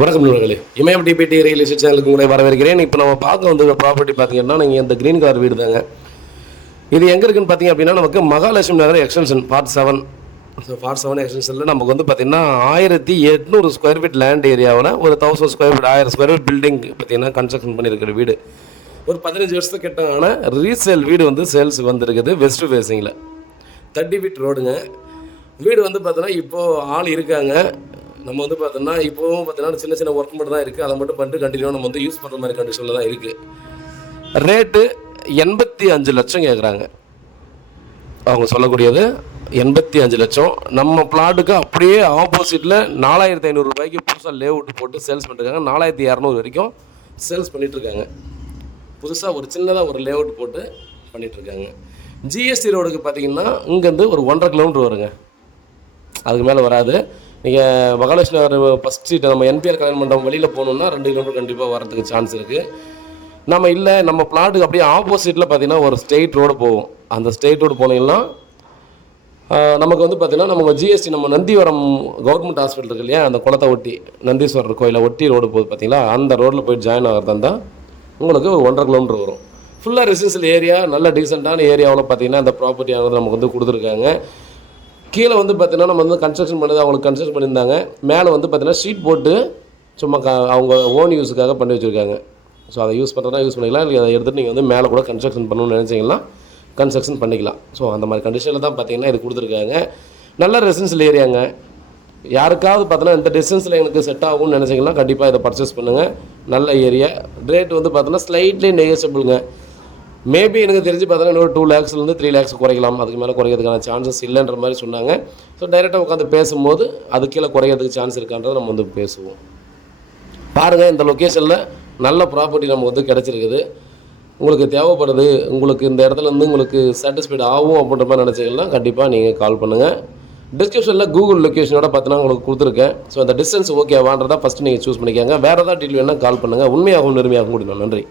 வணக்கம் நண்பர்களே, இமயம் DBT real estate சேனலுக்கு உங்களை வரவேற்கிறேன். இப்போ நம்ம பார்க்க வந்து ப்ராப்பர்ட்டி பார்த்தீங்கன்னா நீங்கள் இந்த கிரீன் கலர் வீடு தாங்க. இது எங்கே இருக்குன்னு பார்த்தீங்க அப்படின்னா நமக்கு மகாலட்சுமி நகர் எக்ஸ்டென்ஷன் பார்ட் 7. ஸோ பார்ட் 7 எக்ஸ்டென்ஷனில் நமக்கு வந்து பார்த்தீங்கன்னா 1800 ஸ்கொயர் ஃபீட் லேண்ட் ஏரியாவில் ஒரு 1000 square feet 1000 square feet building பார்த்தீங்கன்னா கன்ஸ்ட்ரக்ஷன் பண்ணியிருக்கிற வீடு. ஒரு 15 வருஷத்துக்கு கிட்டான ரீசேல் வீடு வந்து சேல்ஸ் வந்துருக்குது. வெஸ்ட் ஃபேஸிங்கில் 30 ஃபீட் ரோடுங்க. வீடு வந்து பார்த்தோன்னா இப்போது ஆள் இருக்காங்க. நம்ம வந்து பார்த்தோன்னா இப்போவும் பார்த்தீங்கன்னா சின்ன சின்ன ஒர்க் மட்டும் தான் இருக்குது. அதை மட்டும் பண்ணிட்டு கண்டினியூவாக நம்ம வந்து யூஸ் பண்ணுற மாதிரி கண்டிஷனில் தான் இருக்குது. ரேட்டு 85 லட்சம் கேட்குறாங்க. அவங்க சொல்லக்கூடியது 85 லட்சம். நம்ம பிளாட்டுக்கு அப்படியே ஆப்போசிட்டில் 4500 ரூபாய்க்கு புதுசாக லேஅவுட் போட்டு சேல்ஸ் பண்ணிருக்காங்க. 4200 வரைக்கும் சேல்ஸ் பண்ணிகிட்ருக்காங்க. புதுசாக ஒரு சின்னதாக ஒரு லேஅவுட் போட்டு பண்ணிகிட்ருக்காங்க. ஜிஎஸ்டி ரோடுக்கு பார்த்தீங்கன்னா இங்கேருந்து ஒரு 1.5 கிலோமீட்டர் வருங்க. அதுக்கு மேலே வராது. நீங்கள் மகாலட்சுமி நகர் ஃபஸ்ட் ஸ்ட்ரீட் நம்ம என்பிஆர் கல்யாண மண்டபம் வெளியில் போகணுன்னா 2 கிலோமீட்டர் கண்டிப்பாக வரதுக்கு சான்ஸ் இருக்குது. நம்ம இல்லை நம்ம பிளாட்டுக்கு அப்படியே ஆப்போசிட்டில் பார்த்தீங்கன்னா ஒரு ஸ்ட்ரெயிட் ரோடு போகும். அந்த ஸ்ட்ரெயிட் ரோடு போனீங்கன்னா நமக்கு வந்து பார்த்திங்கன்னா நம்ம ஜிஎஸ்டி நம்ம நந்திவரம் கவர்மெண்ட் ஹாஸ்பிட்டல் இருக்கு இல்லையா, அந்த குளத்தை ஒட்டி நந்தீஸ்வரர் கோயிலை ஒட்டி ரோடு போகுது பார்த்தீங்களா, அந்த ரோட்டில் போய் ஜாயின் ஆகிறதா இருந்தால் உங்களுக்கு ஒரு 1.5 கிலோமீட்டர் வரும். ஃபுல்லாக ரெசிடென்ஷியல் ஏரியா, நல்ல டீசெண்டான ஏரியாவில் பார்த்தீங்கன்னா அந்த ப்ராப்பர்ட்டி ஆனது நமக்கு வந்து கொடுத்துருக்காங்க. கீழே வந்து பார்த்தீங்கன்னா நம்ம வந்து கன்ஸ்ட்ரக்ஷன் பண்ணது அவங்களுக்கு கன்ஸ்ட்ரக்ஷன் பண்ணியிருந்தாங்க. மேலே வந்து பார்த்தீங்கன்னா ஷீட் போட்டு சும்மா அவங்க ஓன் யூஸுக்காக பண்ணி வச்சுருக்காங்க. ஸோ அதை யூஸ் பண்ணுறதா யூஸ் பண்ணிக்கலாம். இல்லை அதை எடுத்துகிட்டு நீங்கள் வந்து மேலே கூட கன்ஸ்ட்ரக்ஷன் பண்ணணும்னு நினச்சிங்கன்னா கன்ஸ்ட்ரக்ஷன் பண்ணிக்கலாம். ஸோ அந்த மாதிரி கண்டிஷனில் தான் பார்த்தீங்கன்னா இது கொடுத்துருக்காங்க. நல்ல ரெசிடென்ஷியல் ஏரியாங்க. யாருக்காவது பார்த்தோன்னா இந்த டிஸ்டன்ஸில் எனக்கு செட் ஆகும்னு நினச்சிங்கன்னா கண்டிப்பாக இதை பர்ச்சேஸ் பண்ணுங்கள். நல்ல ஏரியா. ரேட் வந்து பார்த்தோன்னா ஸ்லைட்லி நெகோசியபிளுங்க. மேபி எனக்கு தெரிஞ்சு பார்த்தோன்னா இன்னொரு 2 lakhsலேருந்து 3 lakhs குறைக்கலாம். அதுக்கு மேலே குறைக்கிறதுக்கான சான்சஸ் இல்லைன்ற மாதிரி சொன்னாங்க. ஸோ டைரெக்டாக உட்காந்து பேசும்போது அது கீழே குறையிறதுக்கு சான்ஸ் இருக்கான்றதை நம்ம வந்து பேசுவோம். பாருங்கள், இந்த லொக்கேஷனில் நல்ல ப்ராப்பர்ட்டி நமக்கு வந்து கிடச்சிருக்குது. உங்களுக்கு தேவைப்படுது, உங்களுக்கு இந்த இடத்துலேருந்து உங்களுக்கு சாட்டிஸ்ஃபைட் ஆகும் அப்படின்ற மாதிரி நினச்சிங்கன்னா கண்டிப்பாக நீங்கள் கால் பண்ணுங்கள். டிஸ்கிரிப்ஷனில் கூகுள் லொக்கேஷனோட பார்த்தீங்கன்னா உங்களுக்கு கொடுத்துருக்கேன். ஸோ அந்த டிஸ்டன்ஸ் ஓகேவான்றதை ஃபஸ்ட்டு நீங்கள் சூஸ் பண்ணிக்கோங்க. வேறு ஏதாவது டீல் வேணால் கால் பண்ணுங்கள். உண்மையாகவும் நேர்மையாகவும் முடியும். நன்றி.